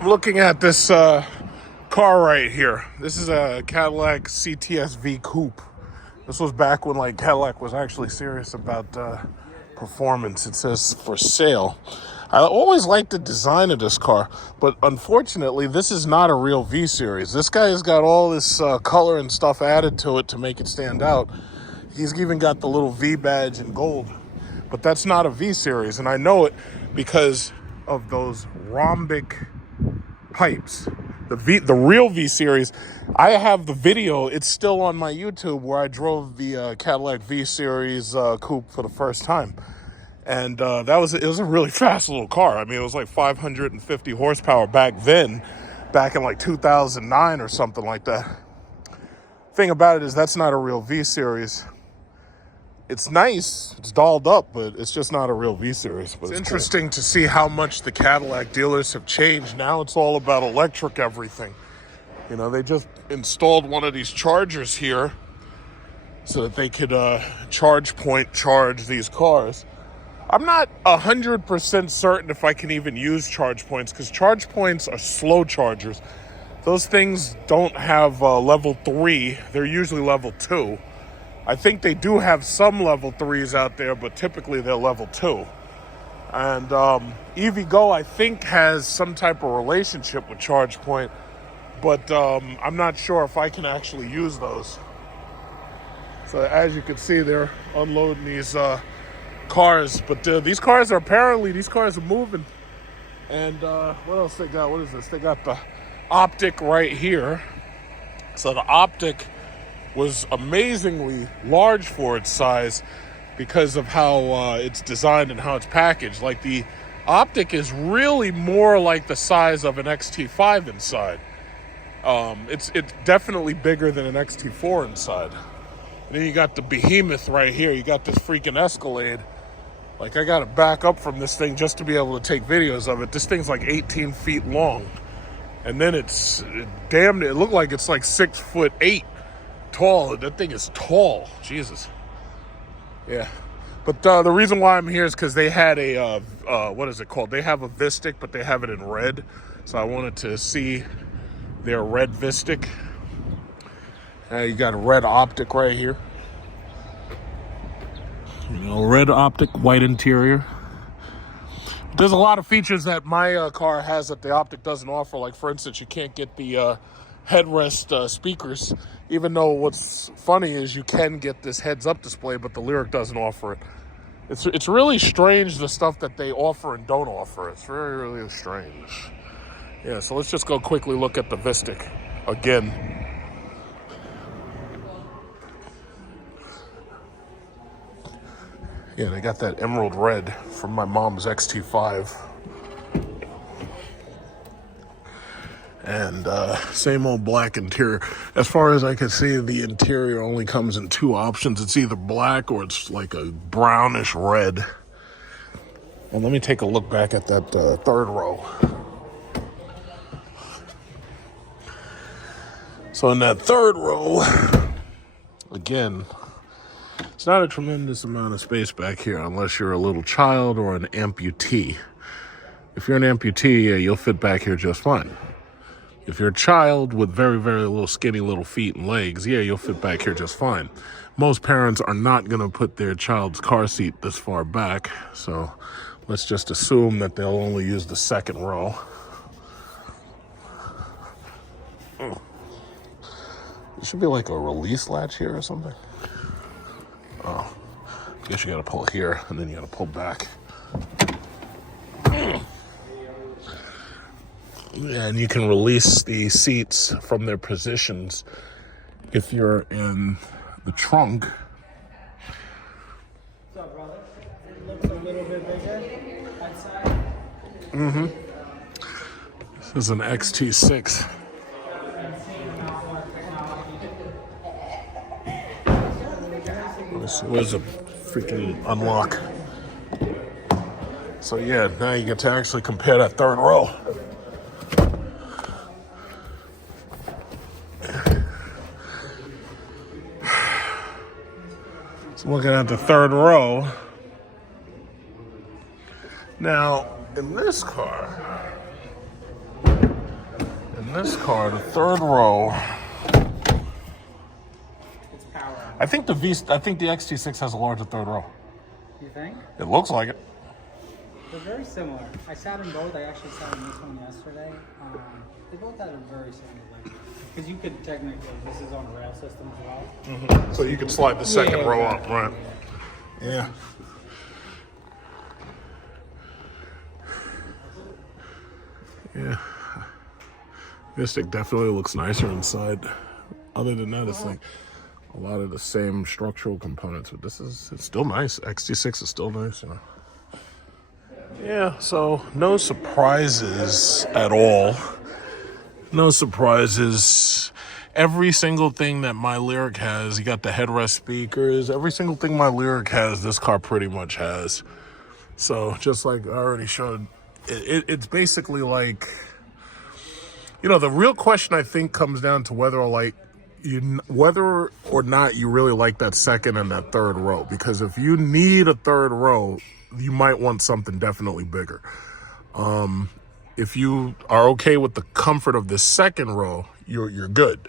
I'm looking at this car right here. This is a Cadillac CTS-V coupe. This was back when like Cadillac was actually serious about performance. It says for sale. I always liked the design of this car, but unfortunately this is not a real V series. This guy has got all this color and stuff added to it to make it stand out. He's even got the little V badge in gold, but that's not a V series, and I know it because of those rhombic pipes. The real V series, I have the video. It's still on my YouTube where I drove the Cadillac V series coupe for the first time, and it was a really fast little car. I mean, it was like 550 horsepower back then, back in like 2009 or something like that. Thing about it is that's not a real V series. It's nice, it's dolled up, but it's just not a real V series. But it's interesting to see how much the Cadillac dealers have changed. Now it's all about electric everything. You know, they just installed one of these chargers here so that they could charge these cars. I'm not 100% certain if I can even use charge points, because charge points are slow chargers. Those things don't have level 3. They're usually level 2. I think they do have some level 3s out there, but typically they're level 2. And EVgo, I think, has some type of relationship with ChargePoint, but I'm not sure if I can actually use those. So as you can see, they're unloading these cars, but these cars are moving. And what else they got? What is this? They got the optic right here. So the optic was amazingly large for its size because of how it's designed and how it's packaged. Like, the optic is really more like the size of an XT5 inside. It's definitely bigger than an XT4 inside. And then you got the behemoth right here. You got this freaking Escalade. Like, I gotta back up from this thing just to be able to take videos of it. This thing's like 18 feet long. And then it looked like it's like 6'8" tall. That thing is tall. Jesus. Yeah. But the reason why I'm here is because they had a what is it called? They have a Vistiq, but they have it in red. So I wanted to see their red Vistiq. You got a red optic right here. You know, red optic, white interior. There's a lot of features that my car has that the optic doesn't offer. Like, for instance, you can't get the headrest speakers, even though what's funny is you can get this heads-up display, but the Lyriq doesn't offer it. It's really strange, the stuff that they offer and don't offer. It's really, really strange. Yeah, so let's just go quickly look at the Vistiq again. Yeah, they got that emerald red from my mom's XT5. And same old black interior. As far as I can see, the interior only comes in 2 options. It's either black or it's like a brownish red. And let me take a look back at that third row. So in that third row, again, it's not a tremendous amount of space back here unless you're a little child or an amputee. If you're an amputee, yeah, you'll fit back here just fine. If you're a child with very, very little skinny little feet and legs, yeah, you'll fit back here just fine. Most parents are not going to put their child's car seat this far back, so let's just assume that they'll only use the second row. There should be like a release latch here or something. Oh, I guess you got to pull here and then you got to pull back. And you can release the seats from their positions if you're in the trunk. What's up, brother? It looks a little bit bigger outside. Mm-hmm. This is an XT6. Where's the freaking unlock? So yeah, now you get to actually compare that third row. So looking at the third row. Now, in this car, This car, the third row. It's power. I think the XT6 has a larger third row. You think? It looks like it. They're very similar. I sat in both. I actually sat in this one yesterday. They both had a very similar leg. Because you could technically, this is on a rail system as well. Mm-hmm. So you could slide the second row up, right? Yeah. Yeah. Vistiq definitely looks nicer inside. Other than that, it's like a lot of the same structural components, but it's still nice. XT6 is still nice, you know. Yeah, so no surprises at all. No surprises. Every single thing that my Lyriq has, you got the headrest speakers, every single thing my Lyriq has, this car pretty much has. So just like I already showed, it's basically like, you know, the real question I think comes down to whether or not you really like that second and that third row. Because if you need a third row, you might want something definitely bigger. If you are okay with the comfort of the second row, you're good.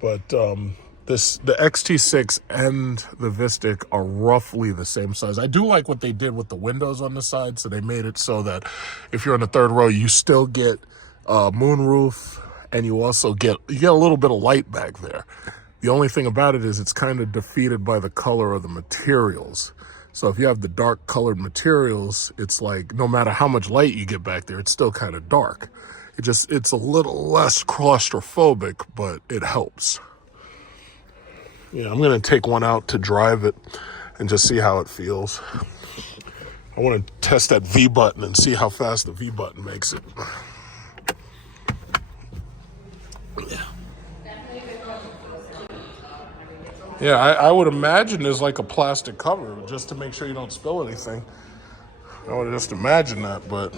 But the XT6 and the Vistiq are roughly the same size. I do like what they did with the windows on the side. So they made it so that if you're in the third row, you still get moonroof, and you also get a little bit of light back there. The only thing about it is it's kind of defeated by the color of the materials. So if you have the dark colored materials, it's like no matter how much light you get back there, it's still kind of dark. It's a little less claustrophobic, but it helps. Yeah, I'm gonna take one out to drive it and just see how it feels. I want to test that V button and see how fast the V button makes it. Yeah, I would imagine there's like a plastic cover just to make sure you don't spill anything. I would just imagine that, but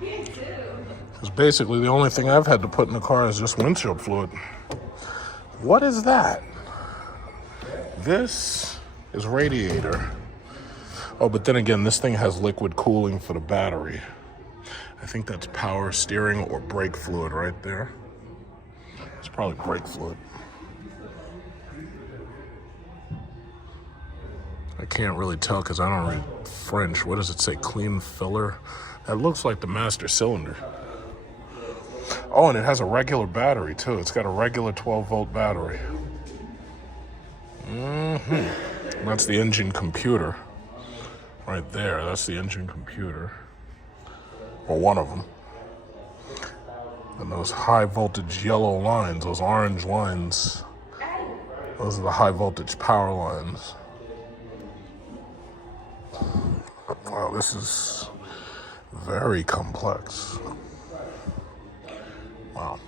because basically the only thing I've had to put in the car is just windshield fluid. What is that? This is radiator. Oh, but then again, this thing has liquid cooling for the battery. I think that's power steering or brake fluid right there. It's probably brake fluid. I can't really tell because I don't read French. What does it say? Clean filler? That looks like the master cylinder. Oh, and it has a regular battery too. It's got a regular 12-volt battery. That's the engine computer. Right there, that's the engine computer. Or one of them. And those high voltage yellow lines, those orange lines, those are the high voltage power lines. Wow, this is very complex. Wow.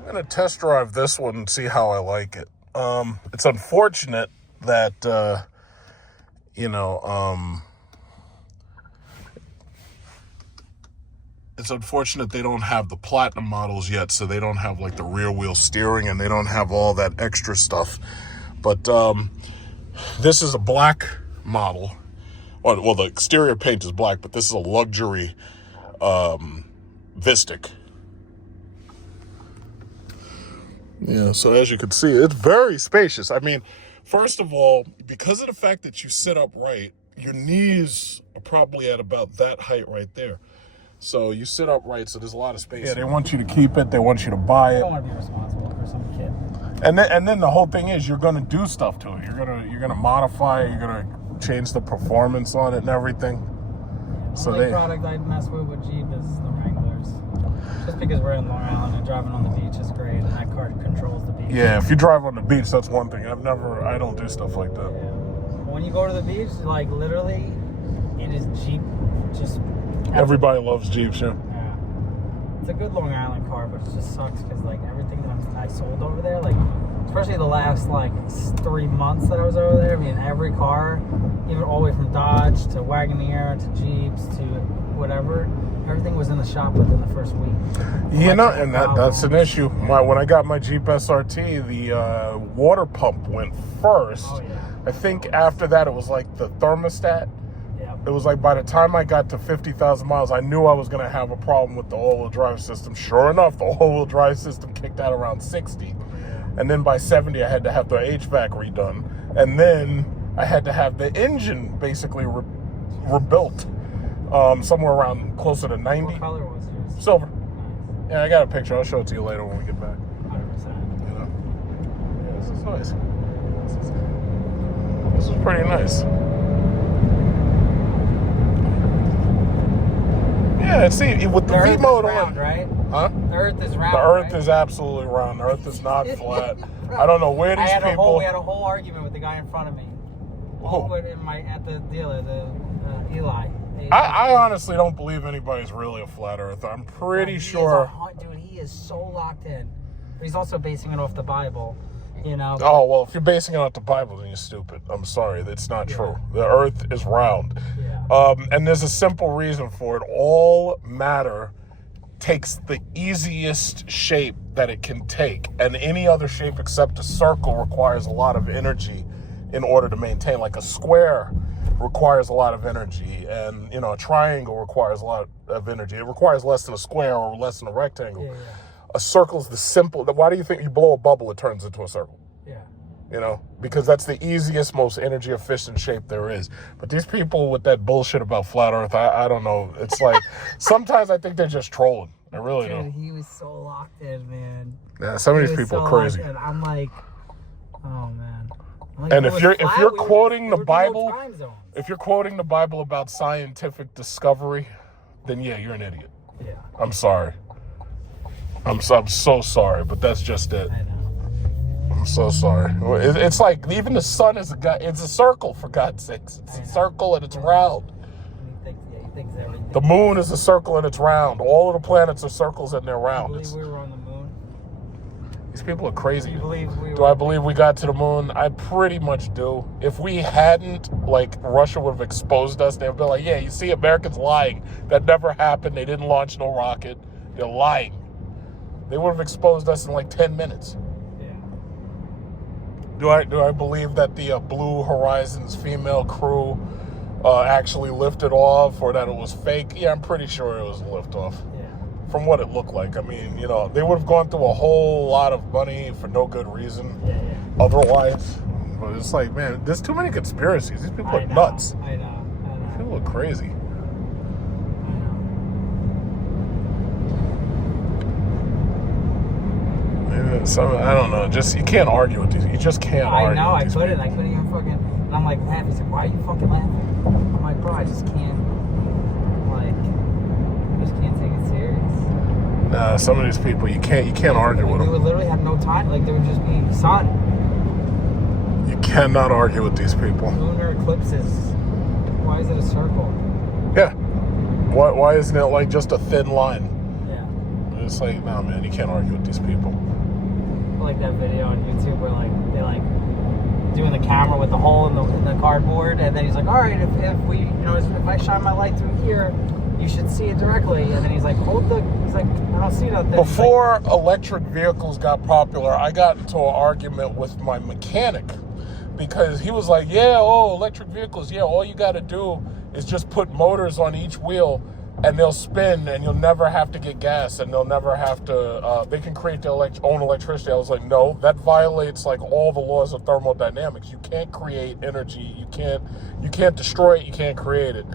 I'm gonna test drive this one and see how I like it. It's unfortunate that it's unfortunate they don't have the platinum models yet, so they don't have like the rear wheel steering and they don't have all that extra stuff. But this is a black model. Well, the exterior paint is black, but this is a luxury Vistiq. Yeah, so as you can see, it's very spacious. I mean, first of all, because of the fact that you sit upright, your knees are probably at about that height right there. So you sit upright, so there's a lot of space. Yeah, they want you to keep it. They want you to buy it. I don't want to be responsible for some kid. And then the whole thing is you're going to do stuff to it. You're gonna modify it. You're going to change the performance on it and everything. The only product I'd mess with Jeep is the Wranglers. Just because we're in Long Island and driving on the beach is great, and that car controls the beach. Yeah, if you drive on the beach, that's one thing. I don't do stuff like that. Yeah. When you go to the beach, like literally, it is Jeep. Just everybody loves Jeeps, yeah. Yeah. It's a good Long Island car, but it just sucks because like everything that I sold over there, like especially the last like 3 months that I was over there. I mean, every car, even all the way from Dodge to Wagoneer to Jeeps to whatever. Everything was in the shop within the first week. You know, and that's an issue. When I got my Jeep SRT, the water pump went first. Oh, yeah. I think after that it was like the thermostat. Yeah. It was like by the time I got to 50,000 miles, I knew I was going to have a problem with the all-wheel drive system. Sure enough, the all-wheel drive system kicked out around 60. And then by 70, I had to have the HVAC redone. And then I had to have the engine basically rebuilt somewhere around closer to 90. What color was yours? Silver. Nice. Yeah, I got a picture. I'll show it to you later when we get back. 100%. You know? Yeah, this is nice. This is pretty nice. Yeah, see, with the V mode on, right? huh? The Earth is round. The Earth right? is absolutely round. The Earth is not flat. I don't know where these people. We had a whole argument with the guy in front of me. Who? At the dealer, the Eli. I honestly don't believe anybody's really a flat earther. I'm pretty sure. Dude, he is so locked in. But he's also basing it off the Bible, you know. Oh, well, if you're basing it off the Bible, then you're stupid. I'm sorry. That's not true. The earth is round. Yeah. And there's a simple reason for it. All matter takes the easiest shape that it can take. And any other shape except a circle requires a lot of energy in order to maintain. Like a square requires a lot of energy, and a triangle requires a lot of energy. It requires less than a square or less than a rectangle. Yeah. A circle is the simple. Why do you think you blow a bubble, it turns into a circle? Yeah. Because that's the easiest, most energy efficient shape there is. But these people with that bullshit about flat earth, I don't know. It's like sometimes I think they're just trolling. I really do. Dude, he was so locked in, man. Yeah, some of these people are crazy. I'm like, oh man. And if you're quoting the Bible, if you're quoting the Bible about scientific discovery, then yeah, you're an idiot. Yeah. I'm sorry. I'm so sorry, but that's just it. I know. I'm so sorry. It's like even the sun is it's a circle, for God's sakes. It's a circle and it's round. He thinks everything. The moon is a circle and it's round. All of the planets are circles and they're round. Do you believe we were on the moon? These people are crazy. Do I believe we got to the moon? I pretty much do. If we hadn't, Russia would have exposed us. They'd be like, yeah, you see, Americans lying. That never happened. They didn't launch no rocket. They're lying. They would have exposed us in 10 minutes. Yeah. Do I believe that the Blue Horizons female crew actually lifted off, or that it was fake? Yeah, I'm pretty sure it was a liftoff. Yeah. From what it looked like. I mean, they would have gone through a whole lot of money for no good reason. Yeah. Otherwise. But it's like, man, there's too many conspiracies. These people are nuts. I know. People are crazy. I don't know. You can't argue with these. You just can't argue. I know. With these I couldn't even fucking. And I'm like laughing. He's like, "Why are you fucking laughing?" I'm like, "Bro, I just can't. I just can't take it serious." Nah, some of these people, you can't argue with We them. would literally have no time. There would just be sun. You cannot argue with these people. Lunar eclipses. Why is it a circle? Yeah. Why isn't it just a thin line? Yeah. It's like, nah, man, you can't argue with these people. Like that video on YouTube where they doing the camera with the hole in the cardboard, and then he's like, all right, if we if I shine my light through here, you should see it directly. And then he's like, he's like, I don't see nothing. Before electric vehicles got popular, I got into an argument with my mechanic because he was like, electric vehicles, all you got to do is just put motors on each wheel and they'll spin and you'll never have to get gas and they'll never have to, they can create their own electricity. I was like, no, that violates all the laws of thermodynamics. You can't create energy. You can't destroy it. You can't create it.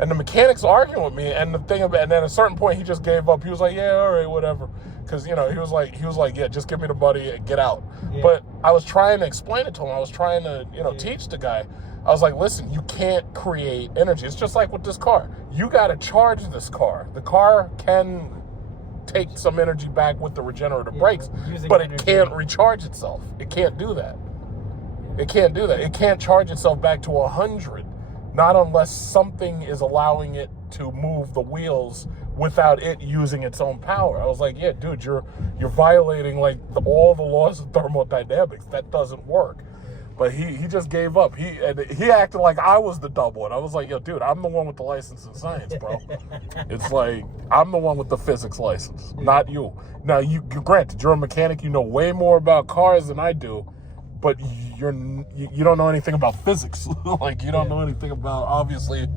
And the mechanic's arguing with me, and and then at a certain point he just gave up. He was like, yeah, all right, whatever. Because, he was like, yeah, just give me the money and get out. Yeah. But I was trying to explain it to him. I was trying to, teach the guy. I was like, listen, you can't create energy. It's just like with this car. You got to charge this car. The car can take some energy back with the regenerative brakes, but it can't recharge itself. It can't do that. It can't do that. It can't charge itself back to 100, not unless something is allowing it to move the wheels without it using its own power. I was like, yeah, dude, you're violating all the laws of thermodynamics. That doesn't work. But he just gave up. He acted like I was the double, and I was like, yo, dude, I'm the one with the license in science, bro. It's like I'm the one with the physics license, not you. Now, you granted, you're a mechanic. You know way more about cars than I do, but you don't know anything about physics. Like, you don't know anything about, obviously,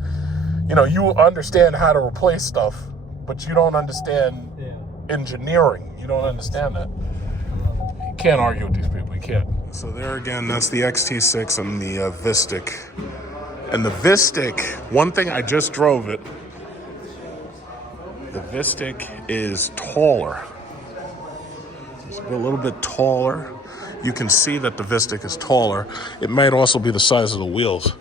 you know, you understand how to replace stuff, but you don't understand engineering. You don't understand that. You can't argue with these people. You can't. So there again, that's the XT6 and the Vistiq. And the Vistiq, one thing, I just drove it. The Vistiq is taller. It's a little bit taller. You can see that the Vistiq is taller. It might also be the size of the wheels.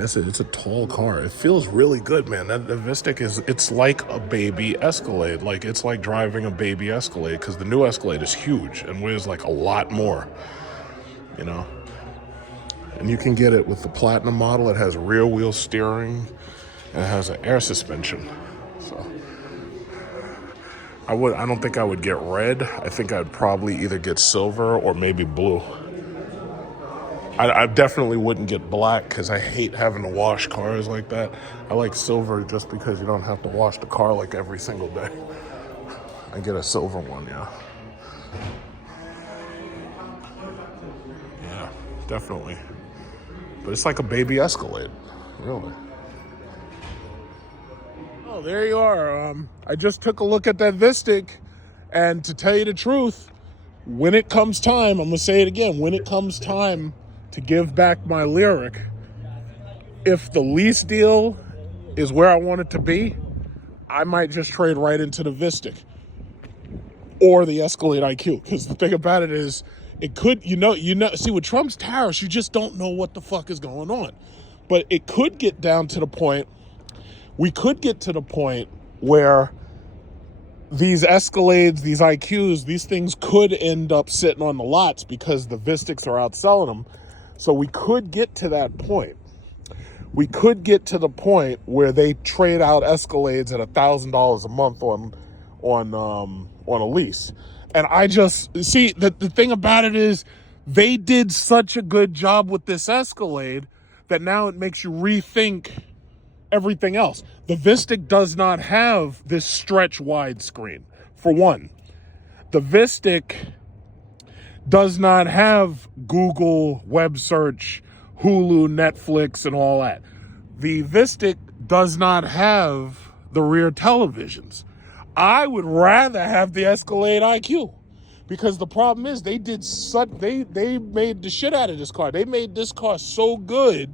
It's a tall car. It feels really good, man. The Vistiq it's like a baby Escalade. Like, it's like driving a baby Escalade, because the new Escalade is huge and weighs like a lot more, you know. And you can get it with the Platinum model. It has rear wheel steering and it has an air suspension. So I don't think I would get red. I think I'd probably either get silver or maybe blue. I definitely wouldn't get black, because I hate having to wash cars like that. I like silver just because you don't have to wash the car like every single day. I get a silver one, yeah. Yeah, definitely. But it's like a baby Escalade, really. Oh, there you are. I just took a look at that Vistiq, and to tell you the truth, when it comes time, I'm going to say it again, when it comes time to give back my Lyriq, if the lease deal is where I want it to be, I might just trade right into the Vistiq or the Escalade IQ. Because the thing about it is, it could, see, with Trump's tariffs, you just don't know what the fuck is going on. But it could get down to the point, we could get to the point where these Escalades, these IQs, these things could end up sitting on the lots because the Vistiqs are outselling them. So we could get to that point. We could get to the point where they trade out Escalades at $1,000 a month on a lease. And I just see that the thing about it is, they did such a good job with this Escalade that now it makes you rethink everything else. The Vistiq does not have this stretch wide screen, for one. The Vistiq does not have Google web search, Hulu, Netflix, and all that. The Vistiq does not have the rear televisions. I would rather have the Escalade IQ, because the problem is they made the shit out of this car. They made this car so good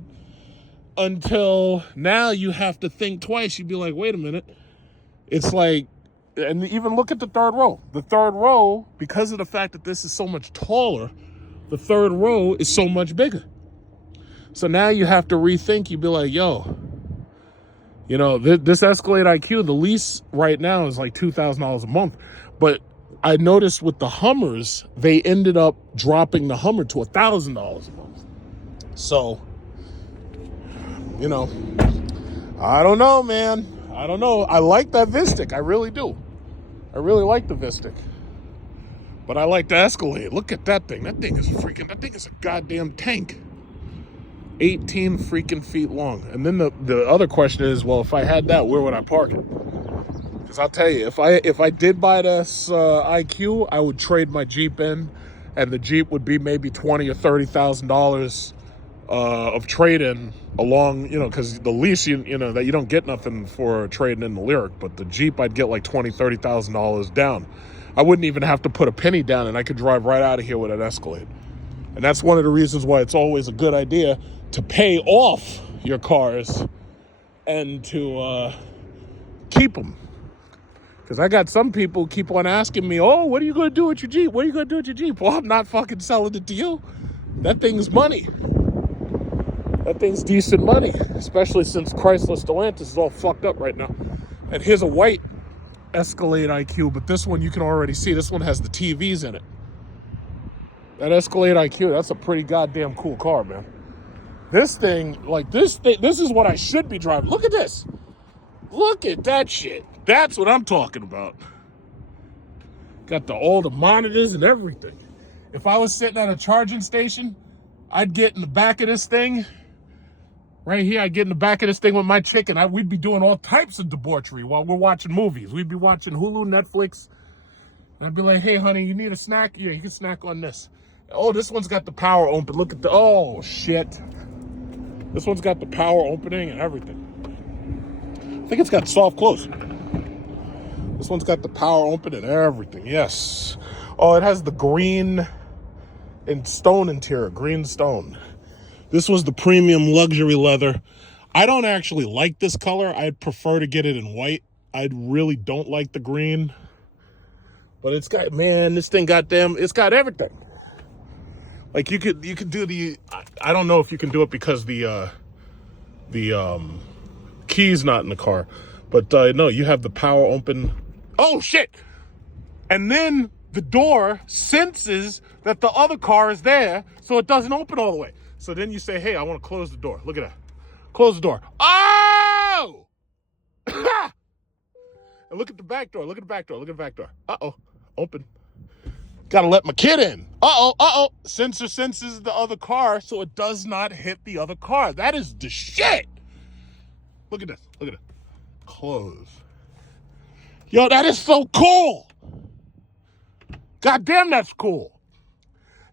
until now you have to think twice. You'd be like, wait a minute. It's like, and even look at the third row. The third row, because of the fact that this is so much taller, the third row is so much bigger. So now you have to rethink. You'd be like, yo, you know, this Escalade IQ, the lease right now is like $2,000 a month. But I noticed with the Hummers, they ended up dropping the Hummer to $1,000 a month. So, you know, I don't know, man. I don't know. I like that Vistiq. I really do. I really like the Vistiq. But I like the Escalade. Look at that thing. That thing is a goddamn tank. 18 freaking feet long. And then the other question is, well, if I had that, where would I park it? Because I'll tell you, if I did buy this IQ, I would trade my Jeep in, and the Jeep would be maybe $20,000 or $30,000 of trade-in along, you know, because the lease, you know, that you don't get nothing for trading in the Lyriq, but the Jeep I'd get like $20,000, $30,000 down. I wouldn't even have to put a penny down, and I could drive right out of here with an Escalade. And that's one of the reasons why it's always a good idea to pay off your cars and to keep them. Because I got some people keep on asking me, oh, what are you going to do with your Jeep? What are you going to do with your Jeep? Well, I'm not fucking selling it to you. That thing's money. That thing's decent money, especially since Chrysler Stellantis is all fucked up right now. And here's a white Escalade IQ, but this one you can already see. This one has the TVs in it. That Escalade IQ, that's a pretty goddamn cool car, man. This thing, this is what I should be driving. Look at this. Look at that shit. That's what I'm talking about. Got all the monitors and everything. If I was sitting at a charging station, I'd get in the back of this thing. Right here, I'd get in the back of this thing with my chick, and we'd be doing all types of debauchery while we're watching movies. We'd be watching Hulu, Netflix. And I'd be like, hey, honey, you need a snack? Yeah, you can snack on this. Oh, this one's got the power open. Look at the, oh, shit. This one's got the power opening and everything. I think it's got soft close. This one's got the power open and everything, yes. Oh, it has the green and stone interior, green stone. This was the premium luxury leather. I don't actually like this color. I'd prefer to get it in white. I really don't like the green. But it's got, man, this thing goddamn, it's got everything. Like you could do the, I don't know if you can do it because the key's not in the car. But no, you have the power open. Oh shit! And then the door senses that the other car is there, so it doesn't open all the way. So then you say, hey, I want to close the door. Look at that. Close the door. Oh! And look at the back door. Look at the back door. Look at the back door. Uh-oh. Open. Gotta let my kid in. Uh-oh. Uh-oh. Sensor senses the other car, so it does not hit the other car. That is the shit. Look at this. Look at it. Close. Yo, that is so cool. God damn, that's cool.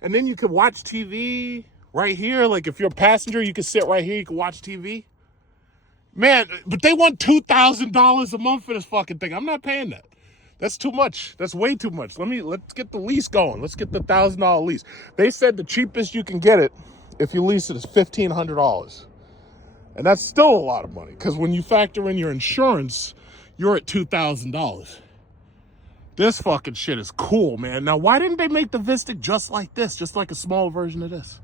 And then you can watch TV right here. Like if you're a passenger, you can sit right here. You can watch TV. Man, but they want $2,000 a month for this fucking thing. I'm not paying that. That's too much. That's way too much. Let's get the lease going. Let's get the $1,000 lease. They said the cheapest you can get it if you lease it is $1,500. And that's still a lot of money because when you factor in your insurance, you're at $2,000. This fucking shit is cool, man. Now, why didn't they make the Vistiq just like this, just like a small version of this?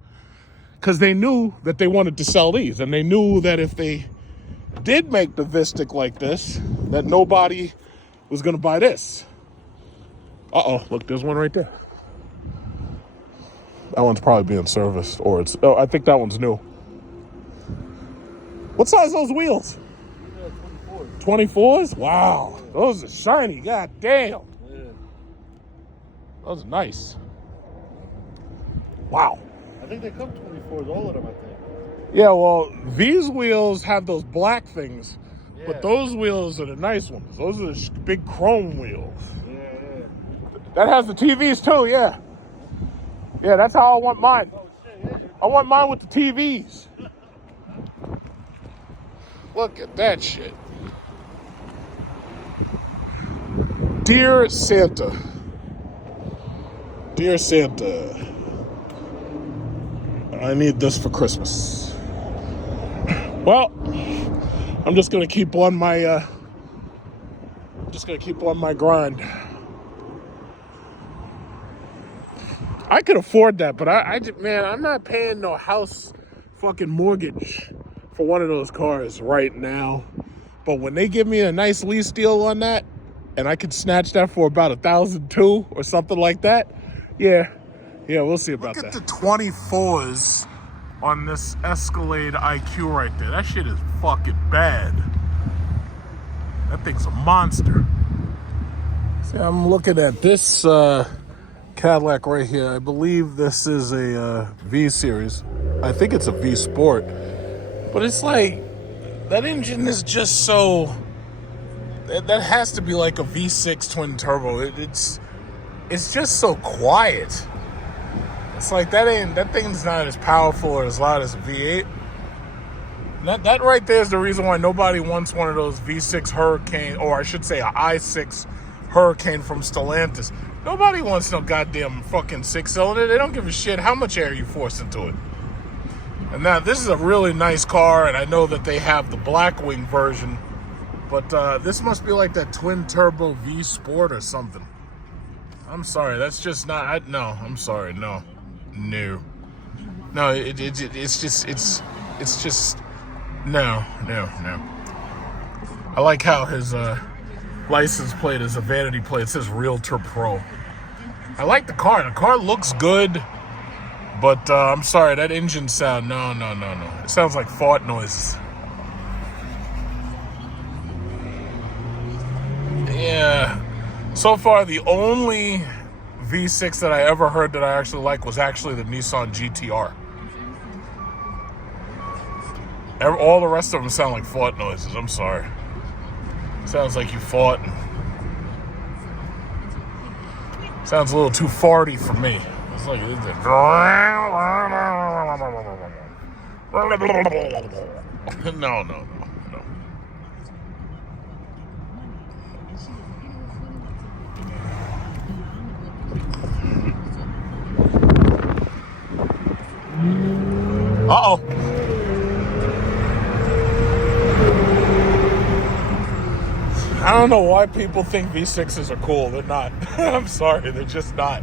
Because they knew that they wanted to sell these, and they knew that if they did make the Vistiq like this, that nobody was going to buy this. Uh-oh, look, there's one right there. That one's probably being serviced, or it's, oh, I think that one's new. What size are those wheels? 24s? Wow. Those are shiny. God damn. Yeah. Those are nice. Wow. I think they come 24s, all of them, I think. Yeah, well, these wheels have those black things, but those wheels are the nice ones. Those are the big chrome wheels. Yeah. That has the TVs too, yeah. Yeah, that's how I want mine. I want mine with the TVs. Look at that shit. Dear Santa. Dear Santa. I need this for Christmas. Well, I'm just gonna keep on my grind. I could afford that, but man, I'm not paying no house fucking mortgage for one of those cars right now. But when they give me a nice lease deal on that, and I could snatch that for about $1,002 or something like that, yeah, we'll see about that. Look at the 24s on this Escalade IQ right there. That shit is fucking bad. That thing's a monster. See, I'm looking at this Cadillac right here. I believe this is a V series. I think it's a V Sport. But it's like, that engine is just so, that has to be like a V6 twin turbo. It's just so quiet. It's like that thing's not as powerful or as loud as a V8. That right there is the reason why nobody wants one of those V6 Hurricane, or I should say an i6 Hurricane from Stellantis. Nobody wants no goddamn fucking 6-cylinder. They don't give a shit how much air you force into it. And now this is a really nice car, and I know that they have the Blackwing version, but this must be like that twin turbo V Sport or something. I'm sorry, that's just not. No, I'm sorry, no. It's just no. I like how his license plate is a vanity plate. It says Realtor Pro. I like the car. The car looks good. But I'm sorry, that engine sound, no. It sounds like fart noises. Yeah. So far, the only V6 that I ever heard that I actually like was actually the Nissan GTR. All the rest of them sound like fart noises. I'm sorry. Sounds like you fought. Sounds a little too farty for me. It's like no. Uh-oh. I don't know why people think V6s are cool. They're not. I'm sorry, they're just not.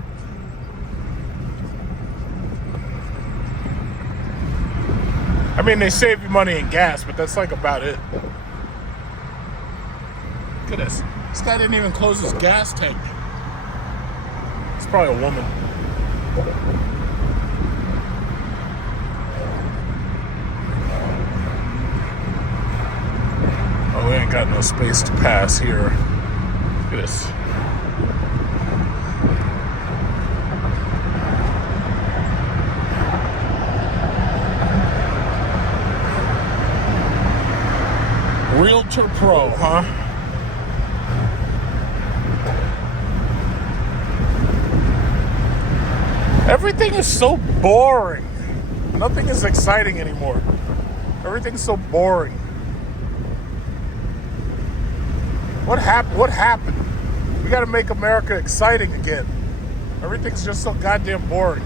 I mean, they save you money in gas, but that's like about it. Look at this. This guy didn't even close his gas tank. It's probably a woman. Oh, we ain't got no space to pass here. Look at this. Realtor Pro, huh? Everything is so boring. Nothing is exciting anymore. Everything's so boring. What happened? We gotta make America exciting again. Everything's just so goddamn boring.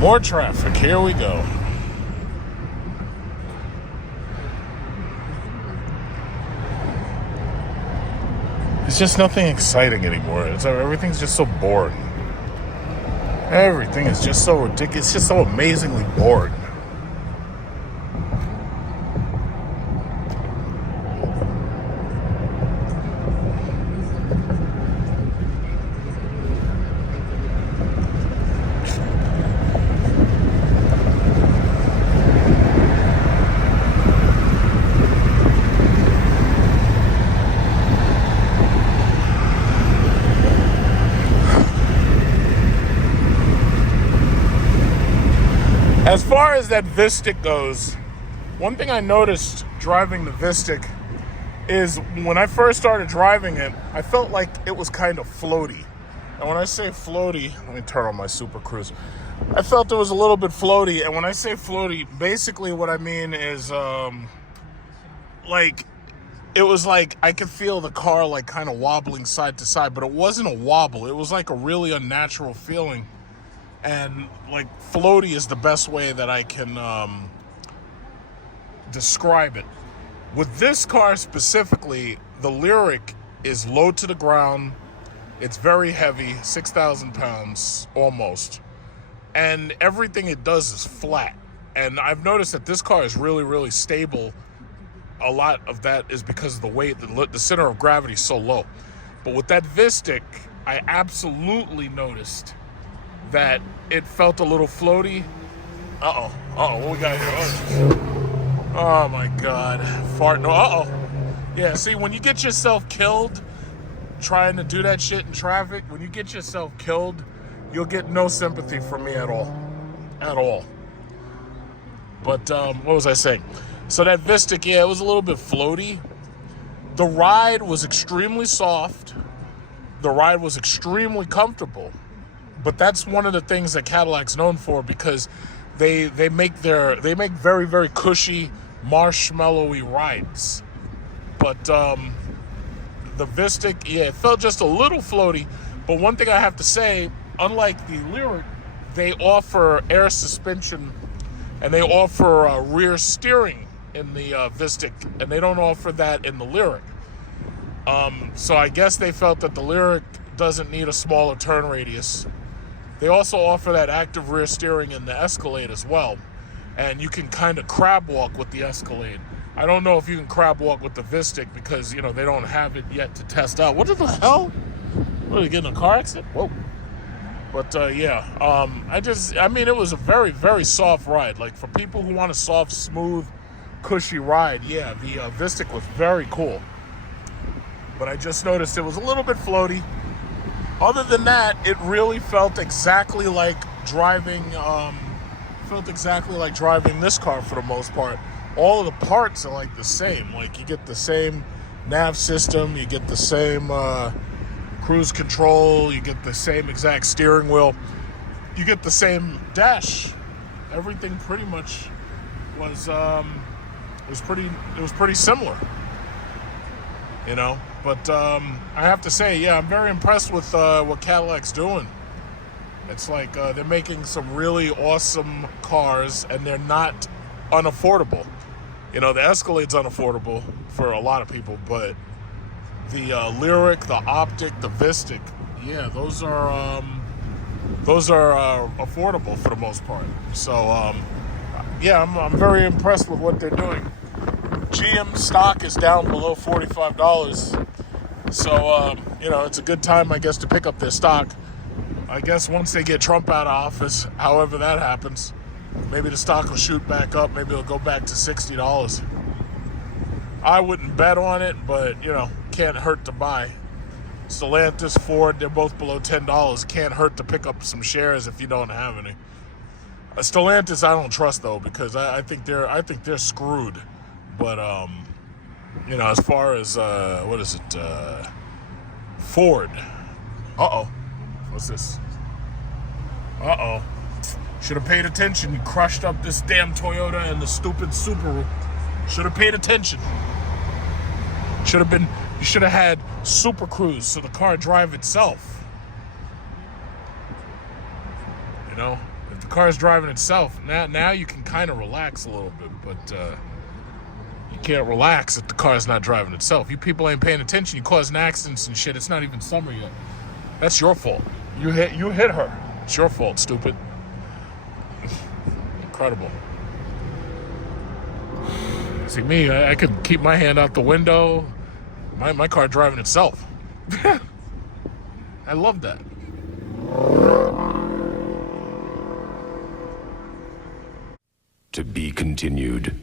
More traffic, here we go. It's just nothing exciting anymore. Everything's just so boring. Everything is just so ridiculous. It's just so amazingly boring. As far as that Vistiq goes, one thing I noticed driving the Vistiq is when I first started driving it, I felt like it was kind of floaty. And when I say floaty, let me turn on my Super Cruise. I felt it was a little bit floaty. And when I say floaty, basically what I mean is like it was like I could feel the car like kind of wobbling side to side, but it wasn't a wobble. It was like a really unnatural feeling. And like floaty is the best way that I can describe it. With this car specifically, the Lyriq is low to the ground. It's very heavy, 6,000 pounds almost. And everything it does is flat. And I've noticed that this car is really, really stable. A lot of that is because of the weight, the center of gravity is so low. But with that Vistiq, I absolutely noticed that it felt a little floaty. What we got here? Oh my God. Fart. No, yeah, see, when you get yourself killed trying to do that shit in traffic, when you get yourself killed, you'll get no sympathy from me at all. At all. But, what was I saying? So that Vistiq, yeah, it was a little bit floaty. The ride was extremely soft. The ride was extremely comfortable. But that's one of the things that Cadillac's known for, because they make very, very cushy, marshmallowy rides. But the Vistiq, yeah, it felt just a little floaty. But one thing I have to say, unlike the Lyriq, they offer air suspension and they offer rear steering in the Vistiq, and they don't offer that in the Lyriq. So I guess they felt that the Lyriq doesn't need a smaller turn radius. They also offer that active rear steering in the Escalade as well. And you can kind of crab walk with the Escalade. I don't know if you can crab walk with the Vistiq because, you know, they don't have it yet to test out. What the hell? What, are you getting in a car accident? Whoa. But, I mean, it was a very, very soft ride. Like, for people who want a soft, smooth, cushy ride, yeah, the Vistiq was very cool. But I just noticed it was a little bit floaty. Other than that, it really felt exactly like driving, this car for the most part. All of the parts are like the same. Like, you get the same nav system, you get the same cruise control, you get the same exact steering wheel, you get the same dash. Everything pretty much was pretty similar, you know. But I have to say, yeah, I'm very impressed with what Cadillac's doing. It's like they're making some really awesome cars, and they're not unaffordable. You know, the Escalade's unaffordable for a lot of people, but the Lyriq, the Optic, the Vistiq, yeah, those are affordable for the most part. So, yeah, I'm very impressed with what they're doing. GM stock is down below $45, so you know, it's a good time, I guess, to pick up their stock. I guess once they get Trump out of office, however that happens, maybe the stock will shoot back up. Maybe it'll go back to $60. I wouldn't bet on it, but, you know, can't hurt to buy. Stellantis, Ford, they're both below $10. Can't hurt to pick up some shares if you don't have any. Stellantis, I don't trust though, because I think they're screwed. But you know, as far as Ford. What's this? Should have paid attention. You crushed up this damn Toyota and the stupid Subaru. Should have paid attention. You should have had Super Cruise so the car drive itself. You know, if the car is driving itself, now you can kind of relax a little bit, but you can't relax if the car is not driving itself. You people ain't paying attention. You causing accidents and shit. It's not even summer yet. That's your fault. You hit her. It's your fault, stupid. Incredible. See me, I could keep my hand out the window. My car driving itself. I love that. To be continued.